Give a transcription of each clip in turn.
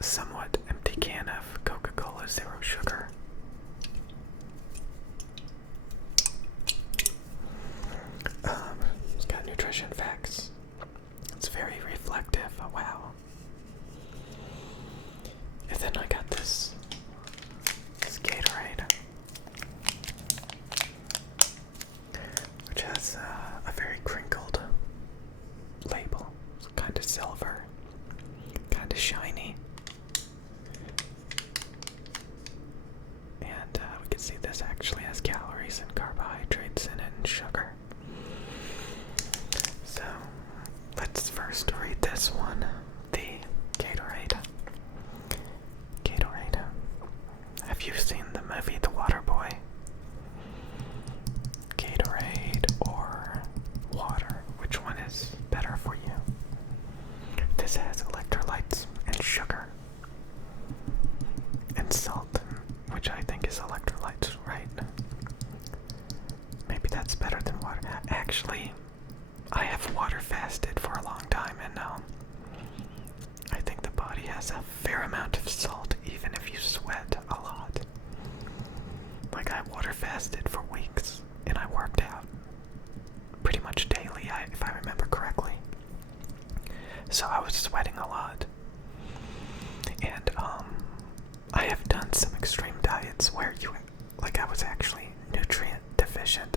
somewhat empty can of Coca-Cola Zero Sugar. It's got nutrition facts. It's very reflective. Oh, wow. And then I got this Gatorade, which has a very crinkled label. It's kind of silver, kind of shiny. And we can see this actually has calories and carbohydrates in it and sugar. So let's first read this one. The Gatorade. Gatorade. Have you seen the movie The Waterboy? Gatorade or water? Which one is better for you? This has electrolytes and sugar and salt, which I think is electrolytes, right? Maybe that's better than water. Actually, I have water fasted for a long time, and I think the body has a fair amount of salt, even if you sweat a lot. Like, I water fasted for weeks, and I worked out pretty much daily, if I remember correctly. So I was sweating a lot. And I have done some extreme diets where I was actually nutrient deficient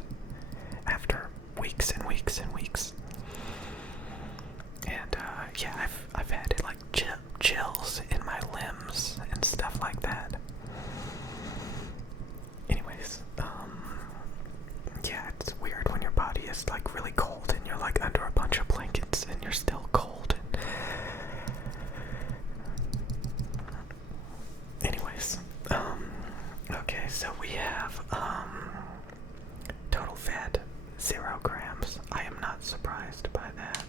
after weeks and weeks and weeks. And yeah, I've had like chills in my limbs and stuff like that. Anyways, yeah, it's weird when your body is like really cold and you're like under a bunch of blankets and you're still cold. Anyways, okay, so we have total fat 0 grams. I am not surprised by that.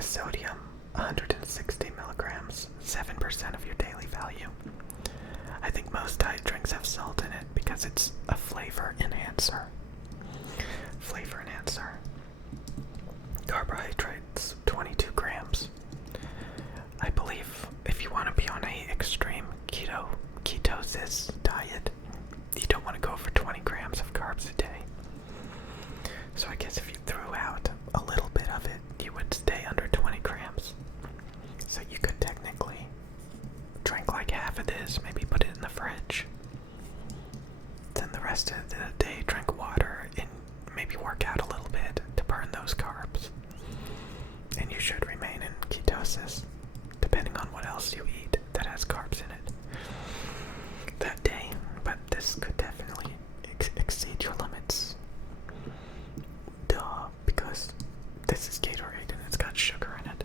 Sodium 160 milligrams, 7% of your daily value. I think most diet drinks have salt in it because it's a flavor enhancer. Flavor enhancer. Carbohydrates 22 grams. I believe if you want to be on a extreme ketosis diet, you don't want to go over 20 grams of carbs a day. So I guess if you threw out a little bit of it, you would stay under 20 grams. So you could technically drink like half of this, maybe put it in the fridge. Then the rest of the day drink water and maybe work out a little bit to burn those carbs. And you should remain in ketosis, depending on what else you eat that has carbs in it that day. But this could definitely exceed your limits. Duh, because this is Gatorade and it's got sugar in it.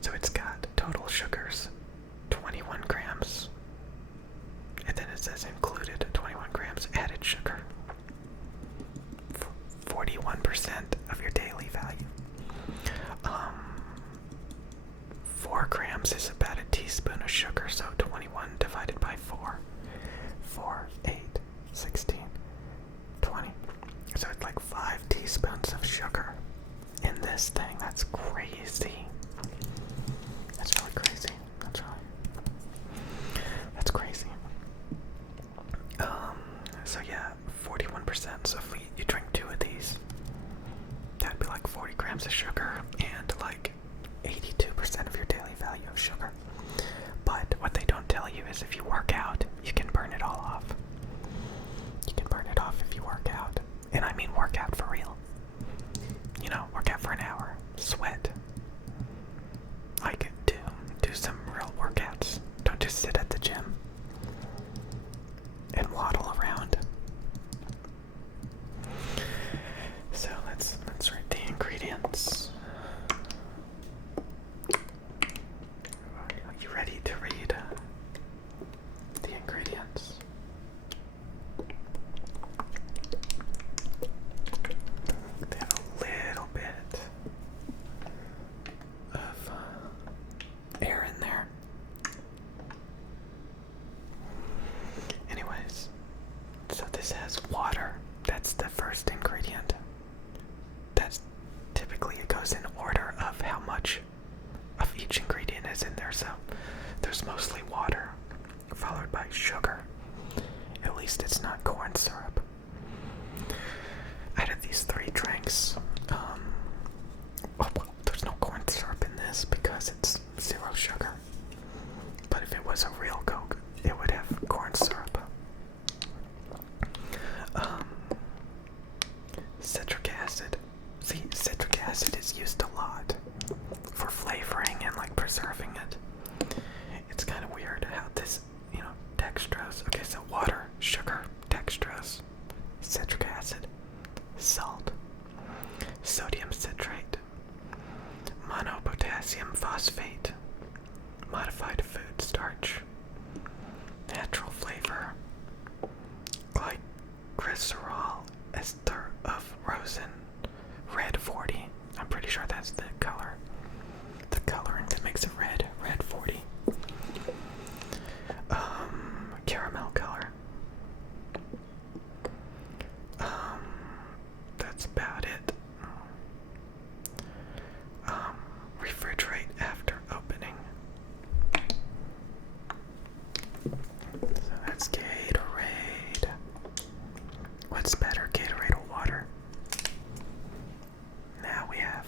So it's got total sugars 21 grams. And then it says included 21 grams added sugar. 41% of your daily value. 4 grams is about a teaspoon of sugar, so 21 divided by 4. 4, 8, 16, 20. So it's like 5 teaspoons of sugar in this thing. That's crazy. That's really crazy. That's crazy. So yeah, 41%. So if you drink 2 of these, that'd be like 40 grams of sugar and like 82% of your daily value of sugar. But what they don't tell you is if you work out, you can burn it all off. You can burn it off if you work out. And I mean work out for real. You know, work out for an hour. Sweat. Like, do some real workouts. Don't just sit at the gym and waddle around. So let's read the ingredients. Are you ready to read because it's zero sugar. But if it was a real Coke, it would have corn syrup. Citric acid. See, citric acid is used a lot for flavoring and like preserving it. It's kind of weird how this, dextrose. Okay, so water, sugar, dextrose, citric acid, salt, sodium citrate, monopotassium phosphate, modified food starch, natural flavor, glycerol ester of rosin, red 40. I'm pretty sure that's the color. The coloring that makes it red, red 40. Caramel color. That's about it. Refrigerate after opening. So that's Gatorade. What's better, Gatorade or water? Now we have.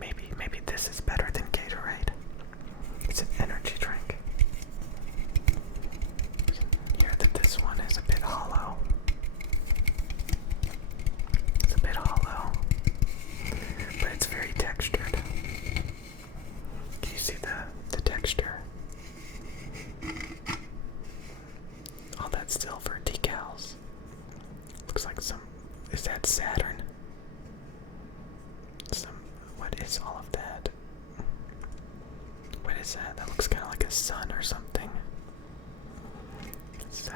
Maybe this is better than Gatorade. It's an energy drink. Hear that this one is a bit hollow. It's a bit hollow, but it's very textured. Can you see the texture? All that's silver decals. Looks like some. Is that Saturn? What is all of that? What is that? That looks kind of like a sun or something. It's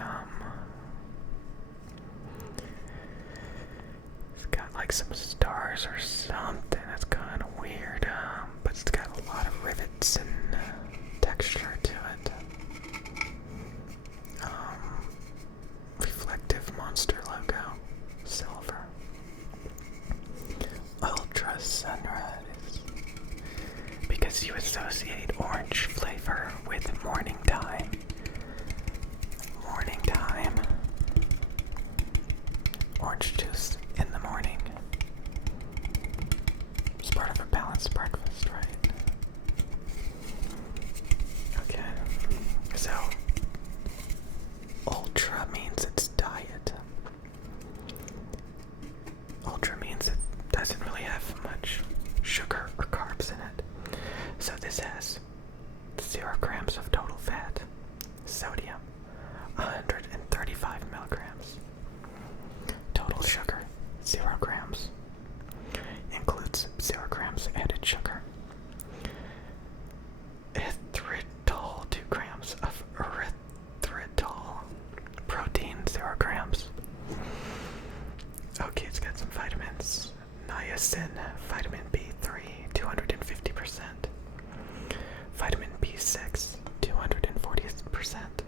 got like some stars or something. That's kind of weird. But it's got a lot of rivets and texture to it. Reflective monster logo, silver. Ultra sunrise. Because you associate orange flavor with morning time. Morning time. Orange juice in the morning. It's part of a balanced breakfast, right? Okay. So, ultra means it's diet. Ultra means it doesn't really have much sugar or carbs in it. So this has 0 grams of total fat, sodium, 135 milligrams. Total sugar, 0 grams. Includes 0 grams added sugar. Erythritol, 2 grams of erythritol. Protein, 0 grams. Okay, it's got some vitamins. Niacin, vitamin B3, 250%. Vitamin B6, 240%.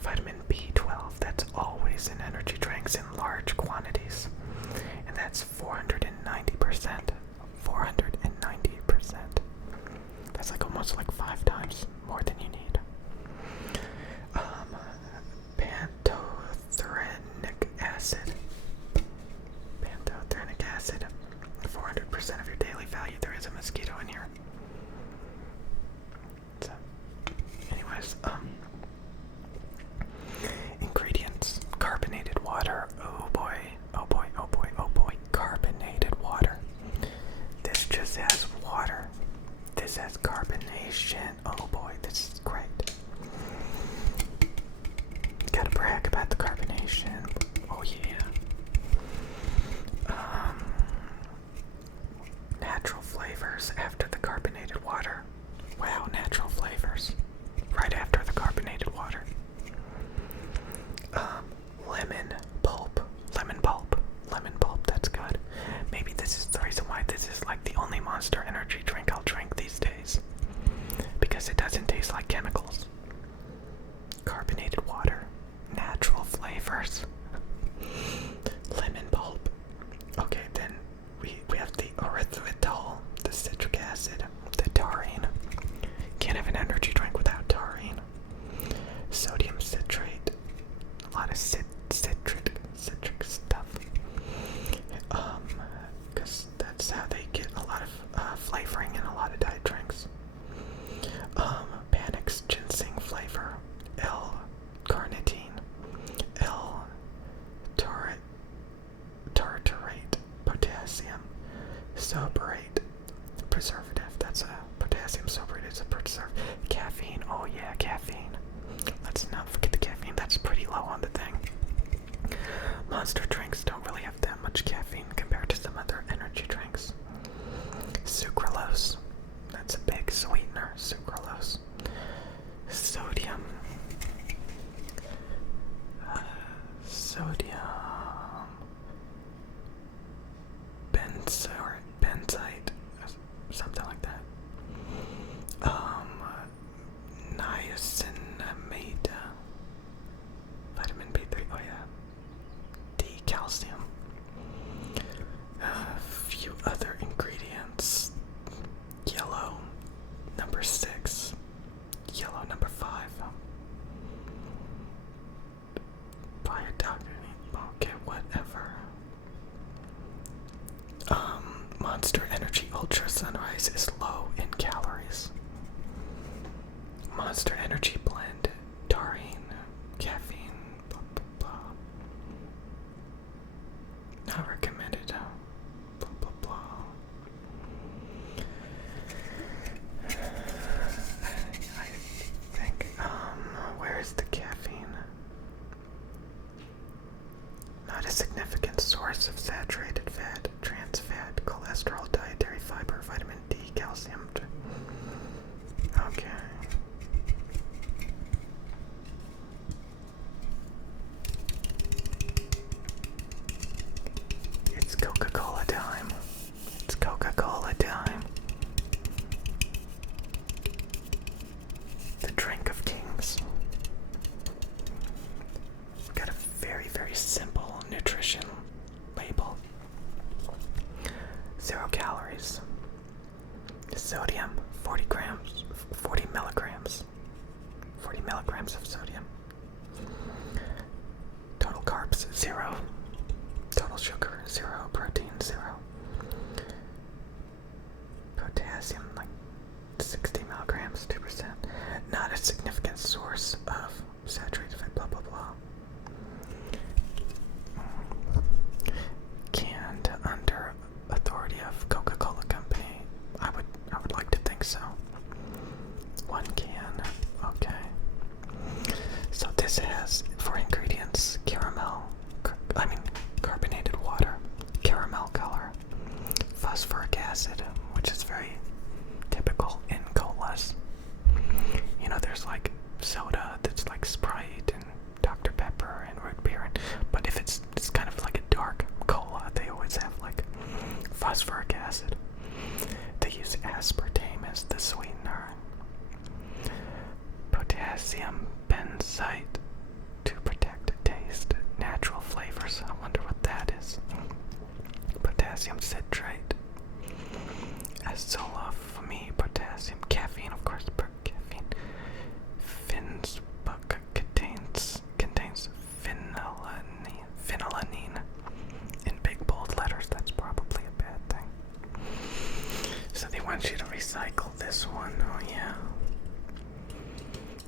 Vitamin B12, that's always in energy drinks in large quantities. And that's 490%. 490%. That's like almost like 5 times more than you need. Pantothrenic acid. Pantothrenic acid. 400% of your daily value. There is a mosquito in here. So, anyways, ingredients. Carbonated water. Oh boy. Oh boy. Oh boy. Oh boy. Carbonated water. This just has water. This has carbonation. Oh boy. This is great. Gotta brag about the carbonation. Oh yeah. Natural flavors after the carbonated water. Wow, natural flavors. Right after the carbonated water. Lemon pulp. Lemon pulp. Lemon pulp, that's good. Maybe this is the reason why this is like the only Monster energy drink I'll drink these days. Because it doesn't taste like chemicals. Carbonated water. Natural flavors. Lemon pulp. Okay, then we have the erythritol, the citric acid, the taurine. Can't have an energy drink without taurine. Sodium citrate. A lot of citric stuff. Because that's how they get a lot of flavoring and a lot of Um, niacinamide, vitamin B3. Oh yeah, D, calcium. A few other ingredients. Yellow, number 6. Yellow, number 5. Biodogeny. Okay, whatever. Monster Energy Ultra Sunrise is low in calories. Monster Energy Blend, taurine, caffeine, blah blah blah. Not recommended. Blah blah blah. I think, where is the caffeine? Not a significant source of saturated fat, trans fat, cholesterol, dietary fiber, vitamin D, calcium. Okay. It's Coca-Cola time. It's Coca-Cola time. The drink of kings. We've got a very, very simple nutrition label. 0 calories. Sodium, 40 grams, 40 milligrams. 40 milligrams of sodium. Total carbs, 0. Total sugar, 0. Protein, 0. Potassium, like 60 milligrams, 2%. Not a significant source of saturated fat, blah, blah, blah. Canned under authority of Coca-Cola Company. I would like to think so. 1 can, okay. So this has, for ingredients, carbonated water, caramel color, phosphoric acid, which is very typical in colas. You know, there's like soda that's like Sprite and Dr. Pepper and root beer, but if it's kind of like a dark cola, they always have like phosphoric acid. They use aspartame as the sweetener. Potassium benzoate to protect taste. Natural flavors. I wonder what that is. Potassium citrate. Acetylophenol, potassium, caffeine, of course, caffeine. Finsbuck contains phenylalanine in big bold letters. That's probably a bad thing. So they want you to recycle this one. Oh yeah.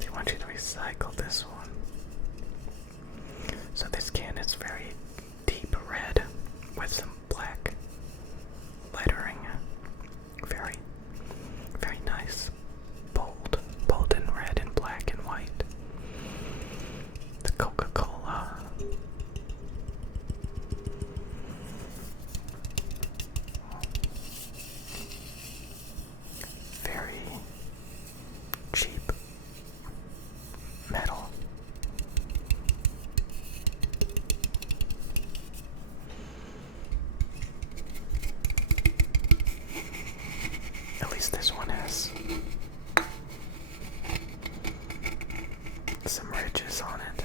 They want you to recycle this one. So this can is very deep red with some black lettering. Very, very nice. Bold and red and black and white. The Coca-Cola. Very cheap metal. At least this one has some ridges on it.